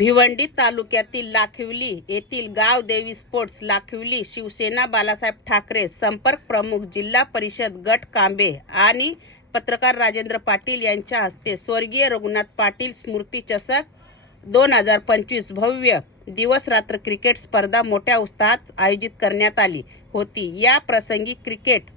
भिवंडी तालुक्यातील लाखिवली येथील गाव देवी स्पोर्ट्स लाखिवली शिवसेना बालासाहेब ठाकरे संपर्क प्रमुख जिल्हा परिषद गट कांबे आणि पत्रकार राजेंद्र पाटील यांच्या हस्ते स्वर्गीय रघुनाथ पाटील स्मृती चषक दोन हजार पंचवीस भव्य दिवस रात्र क्रिकेट स्पर्धा मोठ्या उत्साहात आयोजित करण्यात आली होती. या प्रसंगी क्रिकेट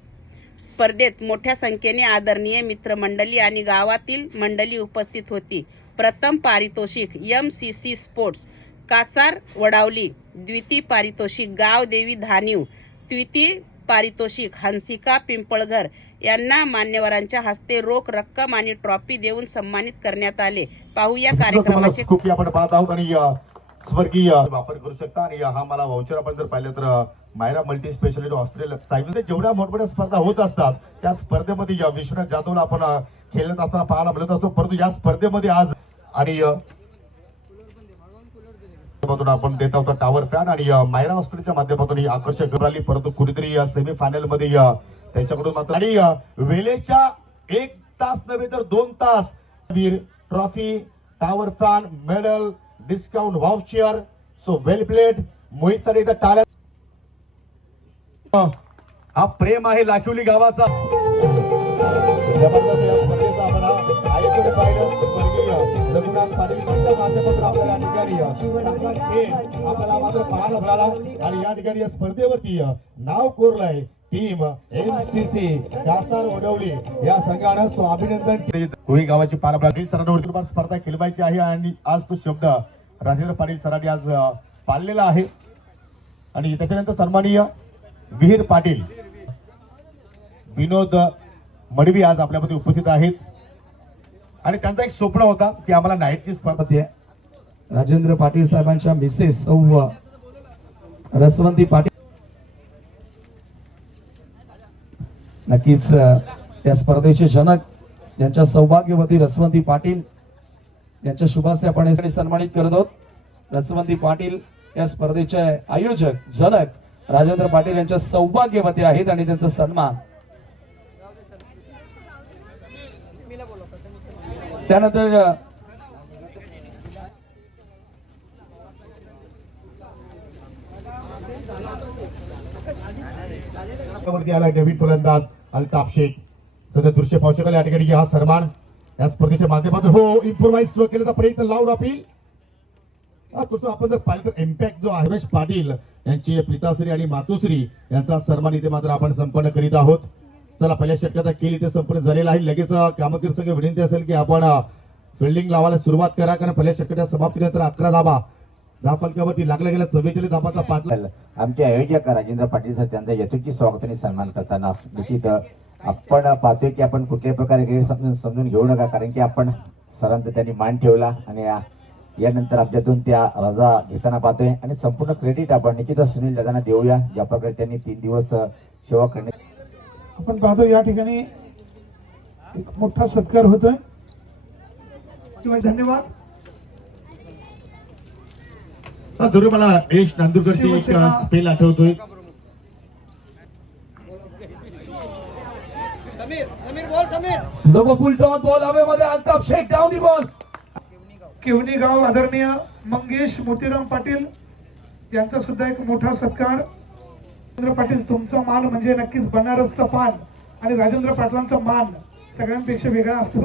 स्पर्धेत मोठ्या संख्येने आदरणीय मित्रमंडळी आणि गावातील मंडळी उपस्थित होती. प्रथम पारितोषिक M C C sports Kasar Vadavali द्वितीय पारितोषिक गाव देवी धानीव तृतीय पारितोषिक हंसिका पिंपळघर यांना मान्यवरांच्या हस्ते रोख रक्कम आणि ट्रॉफी देऊन सन्मानित करण्यात आले. पाहूया कार्यक्रमाचे खूप आपण पाहत आहोत आणि स्वर्गीय वापर करू शकता आणि हा मला वाउचर आपण जर पाहिलं तर मायरा मल्टी स्पेशालिटी हॉस्पिटल साहेब जेवढ्या मोठमोठ्या स्पर्धा होत असतात त्या स्पर्धेमध्ये विश्वनाथ जाधवला आपण खेळत असताना पाहायला मिळत असतो. परंतु या स्पर्धेमध्ये आज आणि माध्यमातून आपण देत आहोत टावर फॅन आणि मायरा हॉस्पिटलच्या माध्यमातून ही आकर्षक आली. परंतु कुठेतरी सेमी सेमीफायनलमध्ये त्याच्याकडून त्यांच्याकडून मात्र आणि अ, वेळेच्या एक तास नव्हे तर दोन तास वीर trophy tower fan medal discount voucher so well plate Mohit सडे इथं टाळ्या हा प्रेम आहे लाखिवली गावाचा. जबरदस्त या स्पर्धेचा आपण हा पाहिलं रघुनाथ पाटील यांच्या माध्यमातून आपल्याला या ठिकाणी खेळ आपल्याला मात्र पाहायला मिळाला. आणि या ठिकाणी या स्पर्धेवरती नाव कोरलंय टीम एमसीसी कासार वडवली या संघानं सो अभिनंदन कोळी गावाची पाला सरांवर स्पर्धा खेळवायची आहे. आणि आज तो शब्द राजेंद्र पाटील सरांनी आज पाळलेला आहे. आणि त्याच्यानंतर सन्माननीय विहीर पाटील विनोद मडवी आज आपल्यामध्ये उपस्थित आहेत. आणि त्यांचा एक स्वप्न होता की आम्हाला नाईटची स्पर्धा राजेंद्र पाटील साहेबांच्या मिसेस सौ रसवंती पाटील. नक्कीच या स्पर्धेचे जनक यांच्या सौभाग्यवती रसवंती पाटील यांच्या शुभास्ते आपण सन्मानित करत आहोत. रसवंती पाटील या स्पर्धेचे आयोजक जनक राजेंद्र पाटील यांच्या सौभाग्यवती आहेत आणि त्यांचा सन्मान त्यानंतर वरती आला नवीन फलंदाज अल्ताफ शेख. सध्या दृश्य पाहू शकाल या ठिकाणी हा सन्मान या स्पर्धेच्या माध्यमातून हो इम्प्रोवाइज स्ट्रोक केल्याचा प्रयत्न लावून अपील तसं आपण जर पाहिलं तर इम्पॅक्ट जो आहे पाटील यांची पिताश्री आणि मातोश्री यांचा सन्मान इथे मात्र आपण संपन्न करीत आहोत. चला पहिल्या शक्यता केली ते संपन्न झालेलं आहे. लगेच कामगिर संघ विनंती असेल की आपण फिल्डिंग लावायला सुरुवात करा कारण पहिल्या शक्यता समाप्तीनंतर अकरा धाबा. धाव फलकावरती लागल्या गेल्या चव्वेचाळीस धाबाचा पाठला आमचे आयोजक राजेंद्र पाटील सर त्यांचा यथोचित स्वागत आणि सन्मान करताना निश्चित आपण पाहतोय की आपण कुठल्याही प्रकारे गैरसमजून समजून घेऊ नका कारण की आपण सरांचा त्यांनी मान ठेवला आणि या- यानंतर आमच्यातून त्या रजा घेताना पाहतोय. आणि संपूर्ण क्रेडिट आपण निश्चितच सुनील दादांना देऊया. ज्या प्रकारे त्यांनी तीन दिवस सेवा करणे आपण पाहतो या ठिकाणी एक मोठा सत्कार होतोय. किंवा धन्यवाद. जरूर मला यश नांदुरकरची एक शिवसेना. स्पेल आठवतोय. लोक फुल टॉस बॉल हवेमध्ये Altaf Shaikh down the ball. Kevani गाव आदरणीय मंगेश मोतीराम पाटील यांचा सुद्धा एक मोठा सत्कार. राजेंद्र पाटील तुमचा मान म्हणजे नक्कीच बनारसचा पान आणि राजेंद्र पाटलांचा मान सगळ्यांपेक्षा वेगळा असतो.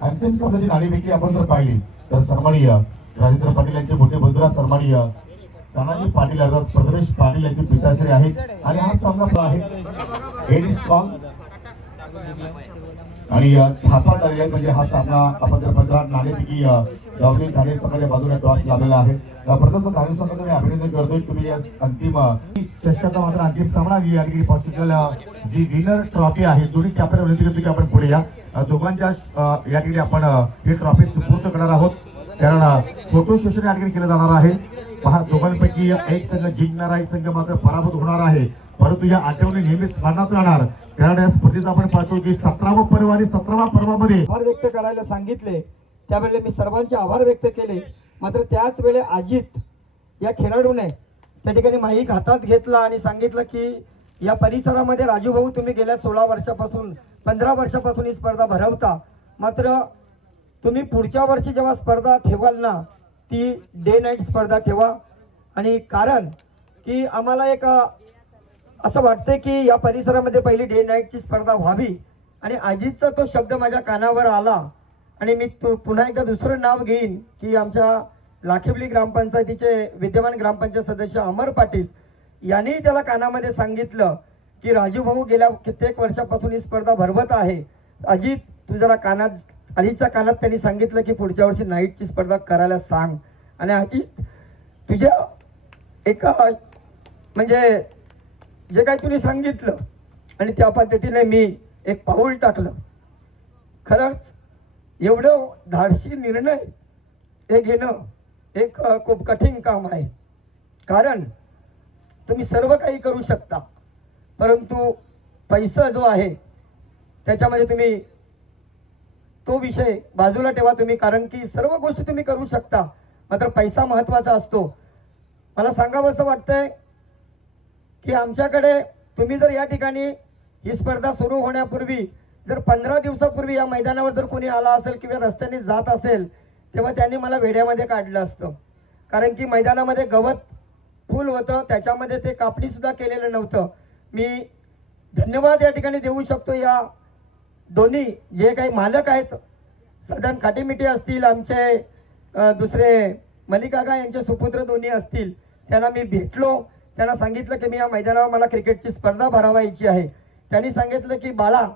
अंतिम सामन्याची नाणेफेकी आपण जर पाहिली तर सन्माननीय राजेंद्र पाटील यांचे मोठे बंधुरा सन्माननीय तानाजी पाटील अर्थात प्रथमेश पाटील यांचे पिताश्री आहेत. आणि हा सामना आहे. एडी स्कॉल आणि छापा झालेला आहे. म्हणजे हा सामना आपण जर पंधरा नाणेफेकी लावली धाणे संघाच्या बाजूने टॉस लावलेला आहे. प्रथम धान्य संघाचं मी अभिनंदन करतोय तुम्ही या अंतिम चषकाचा मात्र अंतिम सामना या पॉसिबल जी विनर ट्रॉफी आहे दोन्ही कॅप्टन विनंती करतो की आपण पुढे या. दोघांच्या या ठिकाणी आपण ही ट्रॉफी सुपूर्त करणार आहोत. कारण फोटो सेशन या ठिकाणी केलं जाणार आहे. पहा दोघांपैकी एक संघ जिंकणार आहे संघ मात्र पराभूत होणार आहे. परंतु या आठवणी नेहमीच स्मरणात राहणार. कारण या स्पर्धेचा आपण पाहतो की सतरावा पर्व आणि सतरावा पर्वामध्ये आभार व्यक्त करायला सांगितले. त्यावेळेला मी सर्वांचे आभार व्यक्त केले. मात्र त्याच वेळे अजित या खेळाडूने त्या ठिकाणी माईक हातात घेतला आणि सांगितलं की या परिसरामध्ये राजू भाऊ तुम्ही गेल्या सोळा वर्षापासून पंधरा वर्षापासून ही स्पर्धा भरवता. मात्र तुम्ही पुढच्या वर्षी जेव्हा स्पर्धा ठेवाल ना ती डे नाईट स्पर्धा ठेवा. आणि कारण की आम्हाला एक असं वाटतंय की या परिसरामध्ये पहिली डे नाईटची स्पर्धा व्हावी. आणि अजितचा तो शब्द माझ्या कानावर आला. आणि मी तो पुन्हा एकदा दुसरं नाव घेईन की आमच्या लाखिवली ग्रामपंचायतीचे विद्यमान ग्रामपंचायत सदस्य अमर पाटील यांनी त्याला कानामध्ये सांगितलं की राजू भाऊ गेल्या कित्येक वर्षापासून ही स्पर्धा भरवत आहे. अजित तू जरा कानात अजितच्या कानात त्यांनी सांगितलं की पुढच्या वर्षी नाईटची स्पर्धा करायला सांग. आणि अजित तुझ्या एका म्हणजे जे काही तुम्ही सांगितलं आणि त्या पद्धतीने मी एक पाऊल टाकलं. खरंच एवढं धाडसी निर्णय हे घेणं एक खूप कठीण काम आहे. कारण तुम्ही सर्व काही करू शकता. परंतु पैसा जो आहे त्याच्यामध्ये तुम्ही तो विषय बाजूला ठेवा तुम्ही. कारण की सर्व गोष्टी तुम्ही करू शकता मात्र पैसा महत्त्वाचा असतो. मला सांगावं असं वाटतंय की आमच्याकडे तुम्ही जर या ठिकाणी ही स्पर्धा सुरू होण्यापूर्वी जर पंधरा दिवसापूर्वी या मैदानावर जर कोणी आला असेल किंवा रस्त्याने जात असेल तेव्हा त्यांनी मला वेड्यामध्ये काढलं असतं. कारण की मैदानामध्ये गवत फुल होतं त्याच्यामध्ये ते कापणीसुद्धा केलेलं नव्हतं. मी धन्यवाद या ठिकाणी देऊ शकतो या दोन्ही जे काही मालक आहेत. सदन काटेमिटे असतील आमचे दुसरे मलिकागा यांचे सुपुत्र दोन्ही असतील त्यांना मी भेटलो. त्यांना सांगितलं की मी या मैदानावर मला क्रिकेटची स्पर्धा भरावायची आहे. त्यांनी सांगितलं की बाळा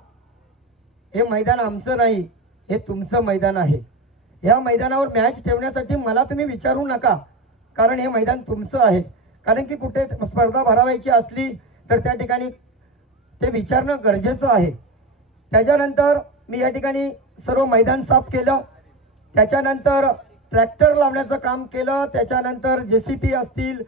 हे मैदान आमचं नाही हे तुमचं मैदान आहे. या मैदानावर मॅच ठेवण्यासाठी मला तुम्ही विचारू नका कारण हे मैदान तुमचं आहे. कारण की कुठे स्पर्धा भरवायची असली तर त्या ठिकाणी ते विचारणं गरजेचं आहे. त्याच्यानंतर मी या ठिकाणी सर्व मैदान साफ केलं. त्याच्यानंतर ट्रॅक्टर लावण्याचं काम केलं. त्याच्यानंतर जे सी पी असतील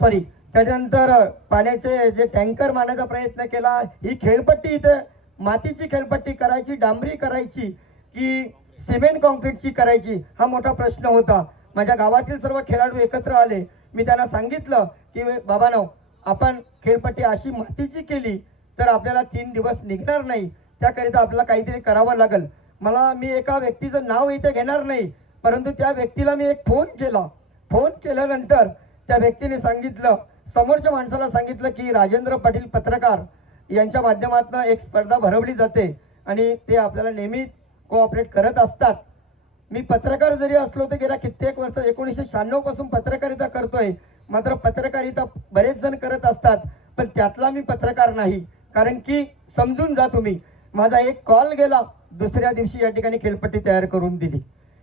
सॉरी त्याच्यानंतर पाण्याचे जे टँकर मारण्याचा प्रयत्न केला. ही खेळपट्टी इथे मातीची खेळपट्टी करायची डांबरी करायची की सिमेंट कॉन्क्रीटची करायची हा मोठा प्रश्न होता. माझ्या गावातील सर्व खेळाडू एकत्र आले. मी त्यांना सांगितलं की बाबानो आपण खेळपट्टी अशी मातीची केली तर आपल्याला तीन दिवस निघणार नाही. त्याकरिता आपल्याला काहीतरी करावं लागेल. मला मी एका व्यक्तीचं नाव इथे घेणार नाही परंतु त्या व्यक्तीला मी एक फोन केला. फोन केल्यानंतर त्या व्यक्तीने सांगितलं समोरच्या माणसाला सांगितलं की राजेंद्र पाटील पत्रकार यांच्या माध्यमातून एक स्पर्धा भरवली जाते आणि ते आपल्याला नेहमी कोऑपरेट करत असतात. मी पत्रकार जरी असलो तर गेल्या कित्येक वर्ष एकोणीसशे शहाण्णवपासून पत्रकारिता करतोय. मात्र पत्रकारिता बरेच जण करत असतात पण त्यातला मी पत्रकार नाही. कारण की समजून जा तुम्ही माझा एक कॉल गेला दुसऱ्या दिवशी या ठिकाणी खेळपट्टी तयार करून दिली.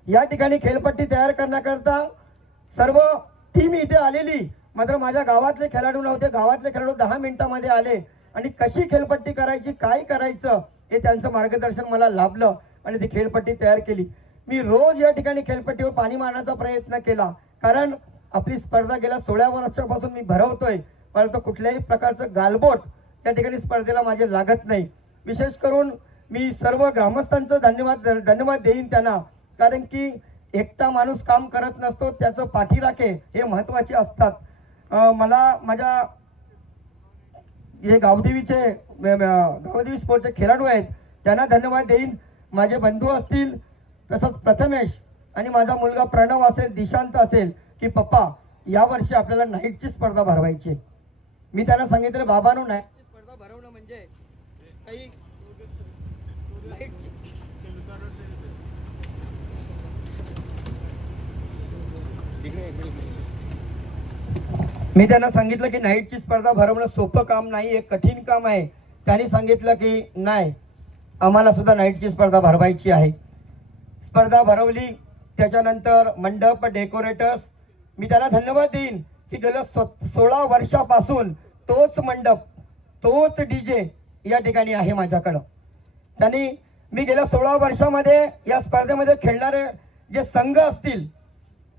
या ठिकाणी खेळपट्टी तयार करण्याकरता सर्व टीम इथे आलेली. मात्र माझ्या गावातले खेळाडू नव्हते गावातले खेळाडू दहा मिनिटामध्ये आले. आणि कशी खेळपट्टी करायची काय करायचं हे त्यांचं मार्गदर्शन मला लाभलं आणि ती खेळपट्टी तयार केली. मी रोज या ठिकाणी खेळपट्टीवर पाणी मारण्याचा प्रयत्न केला. कारण आपली स्पर्धा गेल्या सोळा वर्षापासून मी भरवतोय. परंतु कुठल्याही प्रकारचं गालबोट त्या ठिकाणी स्पर्धेला माझे लागत नाही. विशेष करून मी सर्व ग्रामस्थांचं धन्यवाद धन्यवाद देईन त्यांना. कारण की एकटा माणूस काम करत नसतो त्याचं पाठीराखे हे महत्त्वाचे असतात. मला माझ्या हे गावदेवीचे म- म- गावदेवी स्पोर्टचे खेळाडू आहेत. त्यांना धन्यवाद देईन. माझे बंधू असतील तसंच प्रथमेश आणि माझा मुलगा प्रणव असेल दिशांत असेल की पप्पा यावर्षी आपल्याला नाईटची स्पर्धा भरवायची आहे." मी त्यांना सांगितलं बाबांनो नाईटची स्पर्धा भरवणं म्हणजे काही नाईटची मी त्यांना सांगितलं की नाईटची स्पर्धा भरवणं सोपं काम नाही एक कठीण काम आहे. त्यांनी सांगितलं की नाही आम्हाला सुद्धा नाईटची स्पर्धा भरवायची आहे. स्पर्धा भरवली त्याच्यानंतर मंडप डेकोरेटर्स मी त्याला धन्यवाद देईन की गेल्या सो- सोळा वर्षापासून तोच मंडप तोच डी जे या ठिकाणी आहे माझ्याकडं. त्यांनी मी गेल्या सोळा वर्षामध्ये या स्पर्धेमध्ये खेळणारे जे संघ असतील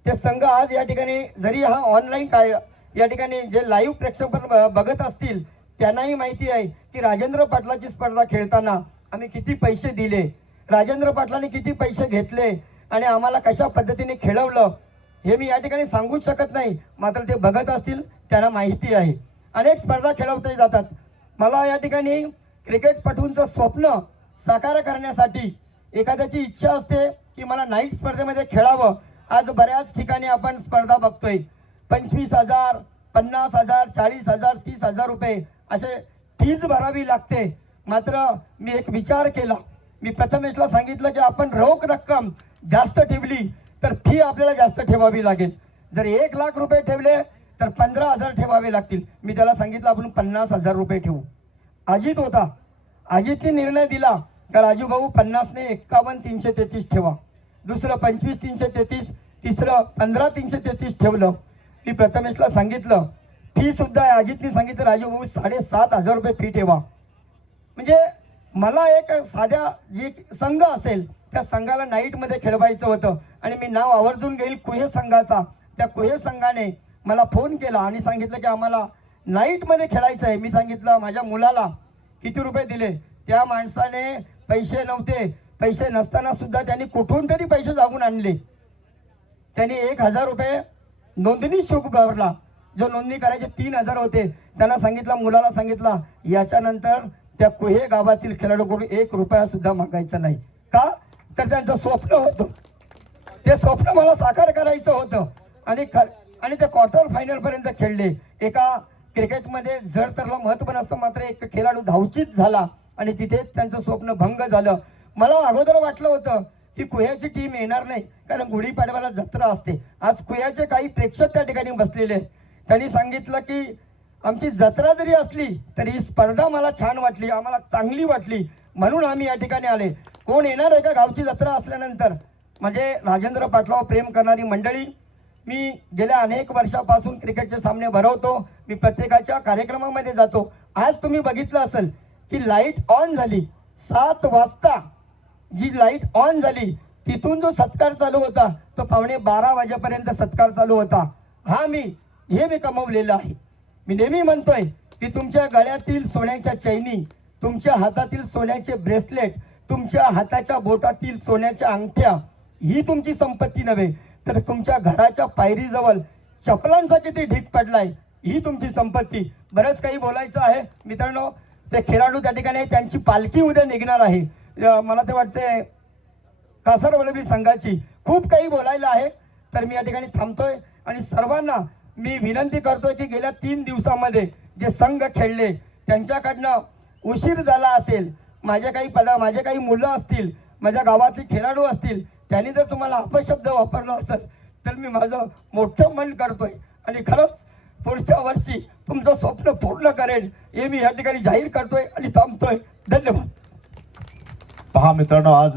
ते संघ आज या ठिकाणी जरी हा ऑनलाईन काय या ठिकाणी जे लाईव्ह प्रेक्षक ब- बघत असतील त्यांनाही माहिती आहे की राजेंद्र पाटलाची स्पर्धा खेळताना आम्ही किती पैसे दिले राजेंद्र पाटलांनी किती पैसे घेतले आणि आम्हाला कशा पद्धतीने खेळवलं हे मी या ठिकाणी सांगूच शकत नाही. मात्र ते बघत असतील त्यांना माहिती आहे. अनेक स्पर्धा खेळवता जातात. मला या ठिकाणी क्रिकेटपटूंचं स्वप्न साकार करण्यासाठी एखाद्याची इच्छा असते की मला नाईट स्पर्धेमध्ये खेळावं. आज बऱ्याच ठिकाणी आपण स्पर्धा बघतोय. पंचवीस हजार पन्नास हजार चाळीस हजार तीस हजार रुपये असे फीज भरावी लागते. मात्र मी एक विचार केला. मी प्रथमेशला सांगितलं की आपण रोख रक्कम जास्त ठेवली तर फी आपल्याला जास्त ठेवावी लागेल. जर एक लाख रुपये ठेवले तर पंधरा हजार ठेवावे लागतील. मी त्याला सांगितलं आपण पन्नास हजार रुपये ठेवू. अजित होता. अजितने निर्णय दिला का आजूभाऊ पन्नासने एक्कावन्न तीनशे तेहतीस ठेवा. दुसरं पंचवीस तीनशे तेहतीस. तिसरं पंधरा तीनशे तेहतीस ठेवलं. मी प्रथमेशला सांगितलं फी सुद्धा अजितने सांगितलं राजू साडेसात हजार रुपये फी ठेवा. म्हणजे मला एक साध्या जे संघ असेल त्या संघाला नाईटमध्ये खेळवायचं होतं. आणि मी नाव आवर्जून घेईल कुहे संघाचा. त्या कुहे संघाने मला फोन केला आणि सांगितलं की आम्हाला नाईटमध्ये खेळायचं आहे. मी सांगितलं माझ्या मुलाला किती रुपये दिले? त्या माणसाने पैसे नव्हते. पैसे नसताना सुद्धा त्यांनी कुठून तरी पैसे जागून आणले. त्यांनी एक हजार रुपये नोंदणी शोक भरला जो नोंदणी करायचे तीन हजार होते त्यांना सांगितलं मुलाला सांगितलं. याच्यानंतर त्या कुहे गावातील खेळाडूकडून एक रुपया सुद्धा मागायचा नाही. का? तर त्यांचं स्वप्न होतं. ते स्वप्न मला साकार करायचं होतं. आणि आणि ते क्वार्टर फायनल पर्यंत खेळले. एका क्रिकेटमध्ये जर तरला महत्त्व नसतं मात्र एक खेळाडू धावचीत झाला. आणि तिथेच त्यांचं स्वप्न भंग झालं. मला अगोदर वाटलं होतं ही कुह्याची टीम येणार नाही. कारण गुढीपाडव्याला जत्रा असते. आज कुह्याचे काही प्रेक्षक त्या ठिकाणी बसलेले आहेत. त्यांनी सांगितलं की आमची जत्रा जरी असली तरी ही स्पर्धा मला छान वाटली आम्हाला चांगली वाटली. म्हणून आम्ही या ठिकाणी आले. कोण येणार आहे का गावची जत्रा असल्यानंतर? म्हणजे राजेंद्र पाटलावर प्रेम करणारी मंडळी. मी गेल्या अनेक वर्षापासून क्रिकेटचे सामने भरवतो. मी प्रत्येकाच्या कार्यक्रमामध्ये जातो. आज तुम्ही बघितलं असेल की लाइट ऑन झाली. सात वाजता जी लाइट ऑन झाली तिथून जो सत्कार चालू होता तो पावणे बारा वाजेपर्यंत सत्कार चालू होता. हा मी हे मी कमवलेलं आहे. मी नेहमी म्हणतोय की तुमच्या गळ्यातील सोन्याच्या चैनी तुमच्या हातातील सोन्याचे ब्रेसलेट तुमच्या हाताच्या बोटातील सोन्याच्या अंगठ्या ही तुमची संपत्ती नव्हे तर तुमच्या घराच्या पायरीजवळ चपलांसाठी ते ढीक पडलाय ही तुमची संपत्ती. बरंच काही बोलायचं आहे. मित्रांनो ते खेळाडू त्या ठिकाणी त्यांची पालखी उद्या निघणार आहे. मला ते वाटते कासार संघाची खूप काही बोलायला आहे. तर मी या ठिकाणी थांबतोय आणि सर्वांना मी विनंती करतोय की गेल्या तीन दिवसामध्ये जे संघ खेळले त्यांच्याकडनं उशीर झाला असेल माझे काही पदा माझे काही मुलं असतील माझ्या गावातले खेळाडू असतील त्यांनी जर तुम्हाला अपशब्द वापरला असेल तर मी माझं मोठं मन करतोय. आणि खरंच पुढच्या वर्षी तुमचं स्वप्न पूर्ण करेल हे मी या ठिकाणी जाहीर करतोय आणि थांबतोय. धन्यवाद. पहा मित्रांनो आज